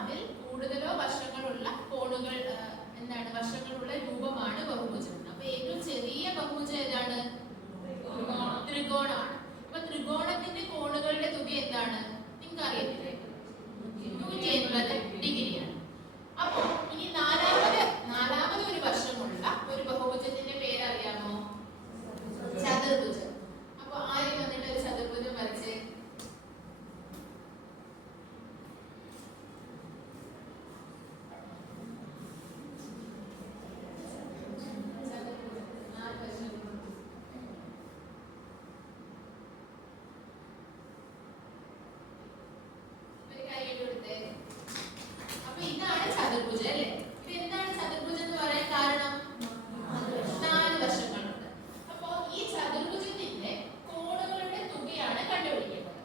അതിൽ കൂടുതലോ വശങ്ങളുള്ള കോണുകൾ എന്താണ് വശങ്ങളുള്ള രൂപമാണ് ബഹുഭുജം. അപ്പൊ ഏറ്റവും ചെറിയ ബഹുഭുജം ഏതാണ്? ത്രികോണമാണ്. അപ്പൊ ത്രികോണത്തിന്റെ കോണുകളുടെ തുക എന്താണ് നിങ്ങൾക്ക് അറിയത്തില്ലേ? 180 ഡിഗ്രിയാണ്. അപ്പൊ ഇനി നാലാമത് ഒരു വശമുള്ള ഒരു ബഹുഭുജത്തിന്റെ പേരറിയാമോ? ചതുർഭുജം. അപ്പൊ ആരും വന്നിട്ട് ഒരു ചതുർഭുജം വരച്ചേ. അപ്പൊ ഇതാണ് ചതുർഭുജം അല്ലേ? ഇത് എന്താണ് ചതുർഭുജം എന്ന് പറയാൻ കാരണം? 4 വശങ്ങളുണ്ട്. അപ്പോ ഈ ചതുർഭുജത്തിന്റെ കോണുകളുടെ തുകയാണ് കണ്ടുപിടിക്കേണ്ടത്.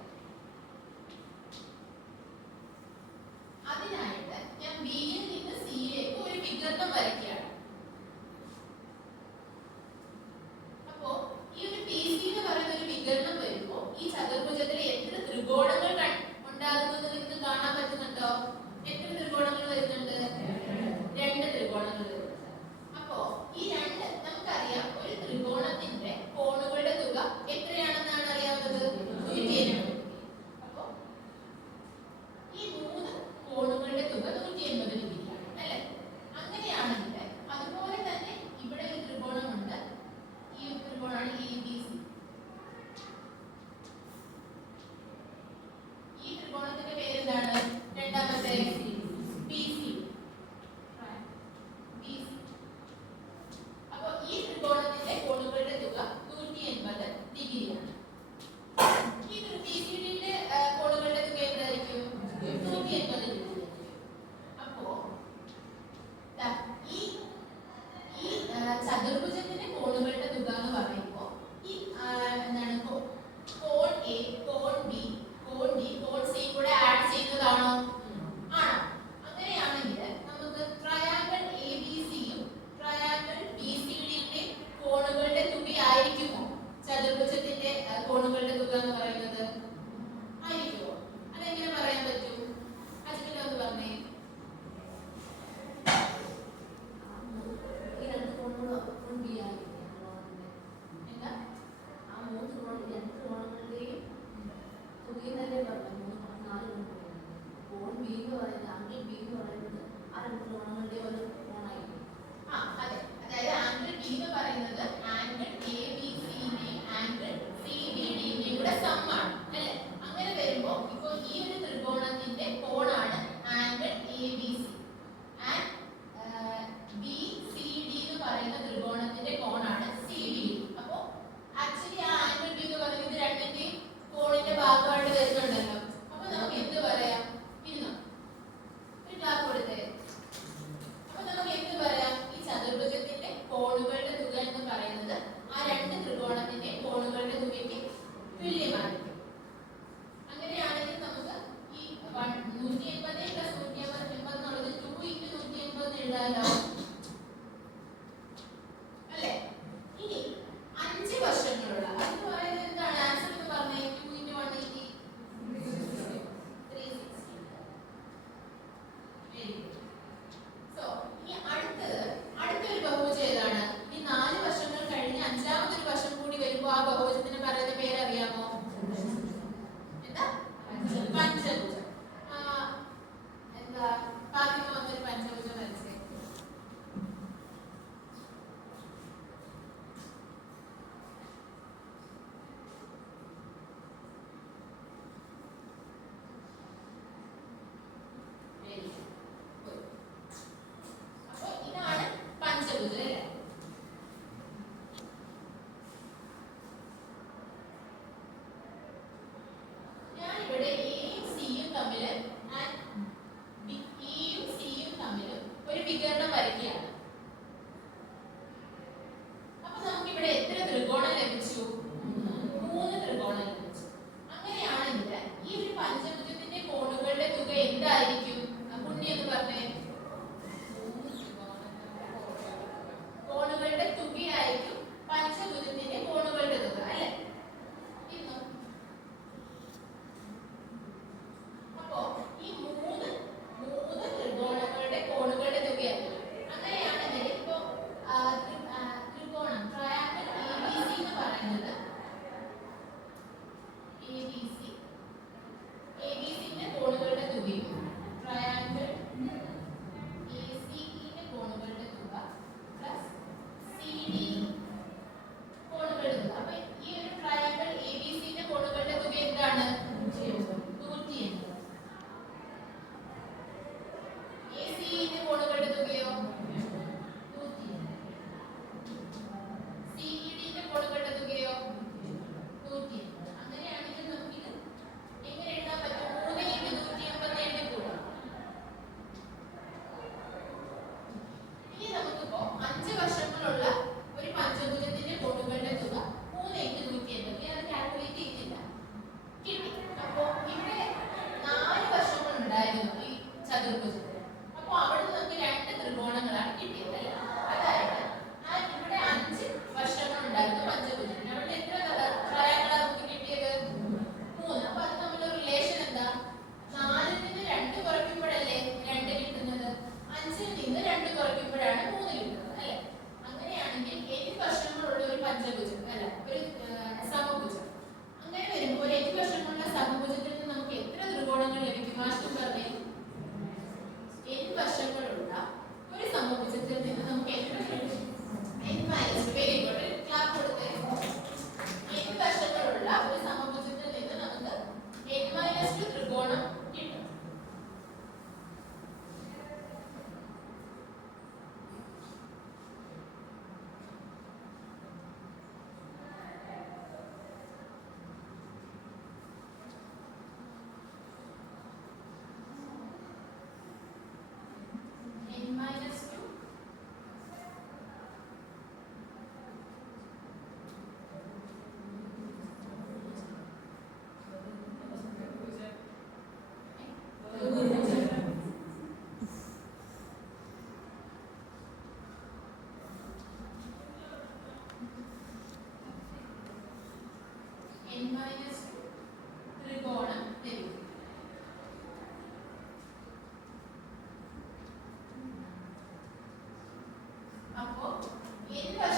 അതിനായിട്ട് ഞാൻ ബിയിൽ നിന്ന് സിയിലേക്ക് ഒരു വികർണം വരയ്ക്കുകയാണ്. അപ്പോ ഈ ഒരു പി സി എന്ന് പറയുന്ന ഒരു വികർണം വരുമ്പോൾ ഈ ചതുർഭുജത്തിൽ എത്ര ത്രികോണങ്ങൾ ഉണ്ടാകുന്നത് നിങ്ങൾക്ക് കാണാൻ പറ്റുന്നുണ്ടോ? എത്ര ത്രികോണങ്ങൾ വരുന്നുണ്ട്? 2 ത്രികോണങ്ങൾ വരുന്നുണ്ട്. അപ്പോ ഈ 2 നമുക്കറിയാം ഒരു ത്രികോണത്തിന്റെ കോണുകളുടെ തുക എത്രയാണെന്നാണ് അറിയാവുന്നത്? 180. അപ്പോ ഈ 3 കോണുകളുടെ തുക 180 ഡിഗ്രിയാണ് അല്ലേ? അങ്ങനെയാണെങ്കിൽ അതുപോലെ തന്നെ ഇവിടെ ഒരു ത്രികോണമുണ്ട്. ഈ ത്രികോണമാണ് ABC. ഈ ത്രികോണത്തിന്റെ പേരെന്താണ്? രണ്ടാമത്തെ BC. അപ്പൊ ഈ ത്രികോണത്തിന്റെ കോണുകളുടെ തുക 180 ഡിഗ്രിയാണ്. ഈ BCDയുടെ കോണുകളുടെ തുക എന്തായിരിക്കും? 180 ഡിഗ്രി. അപ്പോ ഈ ചതുർഭുജത്തിന്റെ കോണുകളുടെ തുക എന്ന് പറയുമ്പോൾ ഈ എന്താണ് കോൺ എ, കോൺ ബി, കോൺ ഡി, കോൺ സി കൂടെ ആഡ് ചെയ്യുന്നതാണോ? ആണോ? അങ്ങനെയാണെങ്കിൽ നമുക്ക് ട്രയാങ്കിൾ എബിസിയും ട്രയാങ്കിൾ ബിസിഡിയുടെ കോണുകളുടെ തുകയായിരിക്കുമോ ചതുർഭുജത്തിന്റെ കോണുകളുടെ തുക എന്ന് പറയുന്നത്? ആയിരിക്കുമോ? അതെങ്ങനെ പറയാൻ പറ്റും? അച്ഛനെ ഒന്ന് പറഞ്ഞേ. ഈ 2 കോണുകളും ബി ആയിരിക്കും. എന്താ ആ 3 ത്രികോണങ്ങളുടെയും തുകയെന്നല്ലേ പറഞ്ഞു? 4 കോൺ ബി എന്ന് പറയുന്നത് ആംഗിൾ ബി എന്ന് പറയുന്നത് ആ 2 ത്രികോണങ്ങളുടെ ഒരു കോണായിരിക്കും. അതെ, അതായത് ആംഗിൾ ബി എന്ന് പറയുന്നത് ആംഗിൾ എ ബി സിയുടെയും ആംഗിൾ സി ബി ഡിയുടെയും കൂടെ സമ്മാണ് അല്ലേ? അങ്ങനെ വരുമ്പോൾ ഇപ്പോൾ ഈ ഒരു ത്രികോണത്തിന്റെ കോണാണ് angle A B C. B C D എന്ന് പറയുന്ന ത്രികോണത്തിന്റെ കോണാണ് സി ബി ഡി. അപ്പോൾ ആക്ച്വലി ആ ആംഗിൾ ബി എന്ന് പറയുന്നത് രണ്ടിന്റെയും കോണിന്റെ ഭാഗമായിട്ട് വരുന്നുണ്ടല്ലോ. അപ്പൊ നമുക്ക് എന്ത് പറയാം? ഇരുന്നോ ഒരു ക്ലാസ് കൊടുത്തേ. അപ്പൊ നമുക്ക് എന്ത് പറയാം? ഈ ചതുർഭുജത്തിന്റെ കോണുകളുടെ തുക എന്ന് പറയുന്നത് ആ 2 ത്രികോണത്തിന്റെ കോണുകളുടെ തുകയ്ക്ക് തുല്യമായിരിക്കും. അങ്ങനെയാണെങ്കിൽ നമുക്ക് ഈ 180 പ്ലസ് 180 എന്നുള്ളത് 2 × 180 എഴുതാമല്ലോ അല്ലേ? ഇനി 5 വശങ്ങളുള്ള അതെന്ന് പറയുന്നത് എന്താണ്? ആൻസർ എന്ന് പറഞ്ഞേ 2 × 180 360. Very good. സോ ഇനി അടുത്തൊരു ബഹുഭുജം ഏതാണ്? ഈ 4 വശങ്ങൾ കഴിഞ്ഞ് 5ാമതൊരു വശം കൂടി വരുമ്പോൾ ആ ബഹുഭുജത്തിന് പറയുന്ന പേരറിയാമോ? എന്താ? പഞ്ചഭുജം. എന്താ ബാക്കി വന്നൊരു പഞ്ചഭുജം വരച്ചേ. അപ്പൊ ഇതാണ് പഞ്ചഭുജം അല്ലേ? ഞാനിവിടെ എയും സിയും തമ്മിൽ ഇയും സിയും തമ്മിൽ ഒരു വികരണം വരയ്ക്കുകയാണ്. അപ്പൊ നമുക്ക് ഇവിടെ എത്ര ത്രികോണം ലഭിച്ചു? 3 ത്രികോണം ലഭിച്ചു. അങ്ങനെയാണെങ്കിൽ ഈ ഒരു പഞ്ചഭുജത്തിന്റെ കോണുകളുടെ തുക എന്തായിരിക്കും? പുണ്യ എന്ന് പറഞ്ഞേ. കോണുകളുടെ തുകയായിരിക്കും പഞ്ചഭുജത്തിന്റെ കോണുകളുടെ തുക അല്ലെ? അപ്പോ ഈ 3 എന്ത്